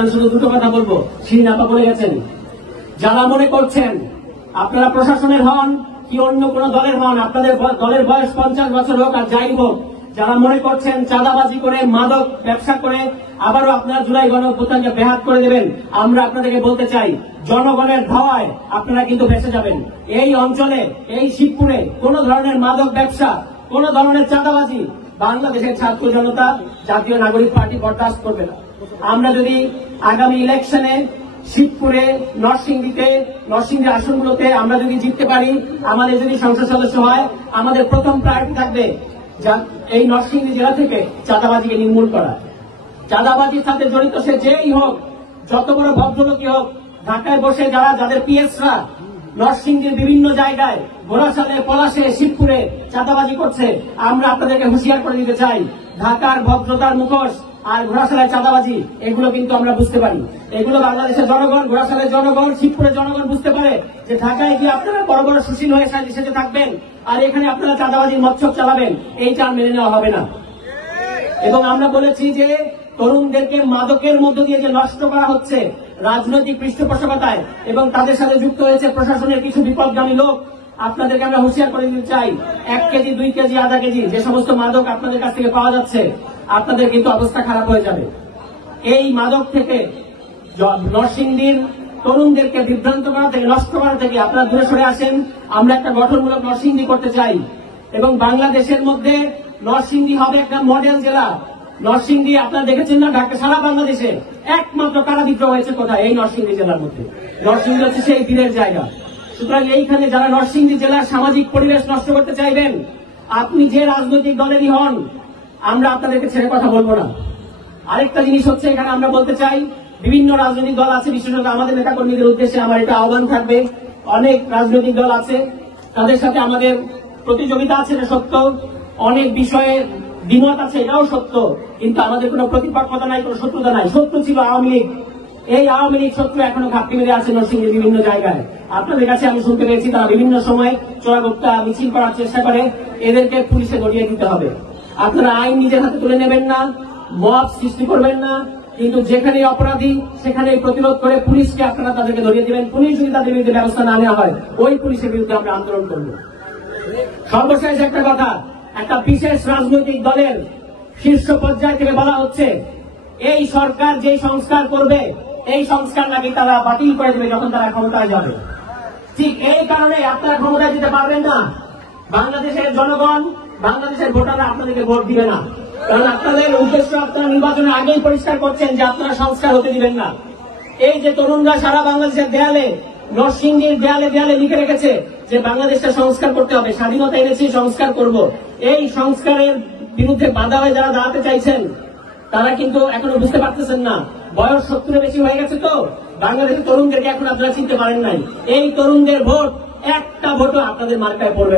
আমি শুধু দুটো কথা বলবো, শিরিন আপা বলে গেছেন, যারা মনে করছেন আপনারা প্রশাসনের হন কি অন্য কোন দলের হন, আপনাদের দলের বয়স 50 বছর হোক আর যাই হোক, যারা মনে করছেন চাঁদাবাজি করে মাদক ব্যবসা করে আবারও আপনারা জুলাই গণঅভ্যুত্থানকে বেহাত করে দেবেন, আমরা আপনাদেরকে বলতে চাই জনগণের ধাওয়ায় আপনারা কিন্তু ভেসে যাবেন। এই অঞ্চলে, এই শিবপুরে কোন ধরনের মাদক ব্যবসা, কোন ধরনের চাঁদাবাজি বাংলাদেশের ছাত্র জনতা, জাতীয় নাগরিক পার্টি বরদাস্ত করবে না। আমরা যদি আগামী ইলেকশনে শিবপুরে, নরসিংদী আসনগুলোতে আমরা যদি জিততে পারি, আমাদের যদি সংসদ সদস্য হয়, আমাদের প্রথম প্রায়োরিটি থাকবে এই নরসিংদী জেলা থেকে চাঁদাবাজিকে নির্মূল করা। চাঁদাবাজির সাথে জড়িত সে যেই হোক, যত বড় ভদ্রলোকই হোক, ঢাকায় বসে যাদের পিএসরা নরসিংদীর বিভিন্ন জায়গায়, ঘোড়াশালে, পলাশে, শিবপুরে চাঁদাবাজি করছে, আমরা আপনাদেরকে হুঁশিয়ার করে দিতে চাই, ঢাকার ভদ্রতার মুখোশ আর ঘোড়াশালায় চাঁদাবাজি এগুলো কিন্তু আমরা বুঝতে পারি। এগুলো বাংলাদেশের জনগণ, ঘোড়াশালের জনগণ, শিবপুরের জনগণ বুঝতে পারে যে ঢাকায় গিয়ে আপনারা বড় বড় সুশীল হয়ে সেজে থাকবেন আর এখানে আপনারা চাঁদাবাজির মৎসব চালাবেন, এইটা মেনে নেওয়া হবে না। এবং আমরা বলেছি যে তরুণদেরকে মাদকের মধ্য দিয়ে যে নষ্ট করা হচ্ছে রাজনৈতিক পৃষ্ঠপোষকতায়, এবং তাদের সাথে যুক্ত হয়েছে প্রশাসনের কিছু বিপদগামী লোক, আপনাদেরকে আমরা হুঁশিয়ার করে দিতে চাই, 1 কেজি, 2 কেজি, আধা কেজি যে সমস্ত মাদক আপনাদের কাছ থেকে পাওয়া যাচ্ছে, আপনাদের কিন্তু অবস্থা খারাপ হয়ে যাবে। এই মাদক থেকে নরসিংদীর তরুণদেরকে বিভ্রান্ত করা থেকে, নষ্ট করা থেকে আপনারা দূরে সরে আসেন। আমরা একটা গঠনমূলক নরসিংদী করতে চাই এবং বাংলাদেশের মধ্যে নরসিংদী হবে একটা মডেল জেলা। নরসিংদী আপনারা দেখেছেন না, ঢাকা সারা বাংলাদেশে একমাত্র কারা বিদ্রোহ হয়েছে কোথায়? এই নরসিংদী জেলার মধ্যে। নরসিংদী হচ্ছে সেই বীরের জায়গা। সুতরাং এইখানে যারা নরসিংদী জেলার সামাজিক পরিবেশ নষ্ট করতে চাইবেন, আপনি যে রাজনৈতিক দলেরই হন, আমরা আপনাদেরকে ছেড়ে কথা বলবো না। আরেকটা জিনিস হচ্ছে, এখানে আমরা বলতে চাই, বিভিন্ন রাজনৈতিক দল আছে, বিশেষত আমাদের নেতাকর্মীদের উদ্দেশ্যে আমার এটা আহ্বান থাকবে, অনেক রাজনৈতিক দল আছে, তাদের সাথে আমাদের প্রতিযোগিতা আছে, এটা সত্য, অনেক বিষয়ে দ্বিমত আছে, এটাও সত্য, কিন্তু আমাদের কোনো প্রতিপক্ষতা নাই, কোনো শত্রুতা নাই। শত্রু ছিল আওয়ামী লীগ, এই আওয়ামী লীগ শত্রু এখনো ঘাপটি মেরে আছে নরসিংদীর বিভিন্ন জায়গায়। আপনাদের কাছে আমি শুনতে পেয়েছি তারা বিভিন্ন সময় চোরাগোপ্তা মিছিল করার চেষ্টা করে, এদেরকে পুলিশে ধরিয়ে দিতে হবে। আপনারা আইন নিজের হাতে তুলে নেবেন না, মব সৃষ্টি করবেন না, কিন্তু যেখানে অপরাধী সেখানে প্রতিরোধ করে পুলিশকে আপনারা তাদেরকে ধরিয়ে দিবেন। পুলিশ যদি তাদের বিরুদ্ধে ব্যবস্থা না নেওয়া হয়, ওই পুলিশের বিরুদ্ধে আমরা আন্দোলন করব। সর্বশেষ একটা কথা, একটা বিশেষ রাজনৈতিক দলের শীর্ষ পর্যায় থেকে বলা হচ্ছে এই সরকার যে সংস্কার করবে, এই সংস্কার নাকি তারা বাতিল করে দেবে যখন তারা ক্ষমতায় যাবে। ঠিক এই কারণে আপনারা ক্ষমতায় যেতে পারবেন না। বাংলাদেশের জনগণ, বাংলাদেশের ভোটাররা আপনাদেরকে ভোট দিবে না, কারণ আপনাদের উদ্দেশ্য আপনারা নির্বাচনের আগেই পরিষ্কার করছেন যে আপনারা সংস্কার হতে দিবেন না। এই যে তরুণরা সারা বাংলাদেশের দেয়ালে, নরসিংদীর দেয়ালে দেয়ালে লিখে রেখেছে যে বাংলাদেশটা সংস্কার করতে হবে, স্বাধীনতা এনেছি, সংস্কার করব, এই সংস্কারের বিরুদ্ধে বাধা হয়ে যারা দাঁড়াতে চাইছেন, তারা কিন্তু এখনো বুঝতে পারতেছেন না, বয়স 70 বেশি হয়ে গেছে, তো বাংলাদেশের তরুণদেরকে এখন আপনারা চিনতে পারেন নাই। এই তরুণদের ভোট, একটা ভোটও আপনাদের মার্কায় পড়বে।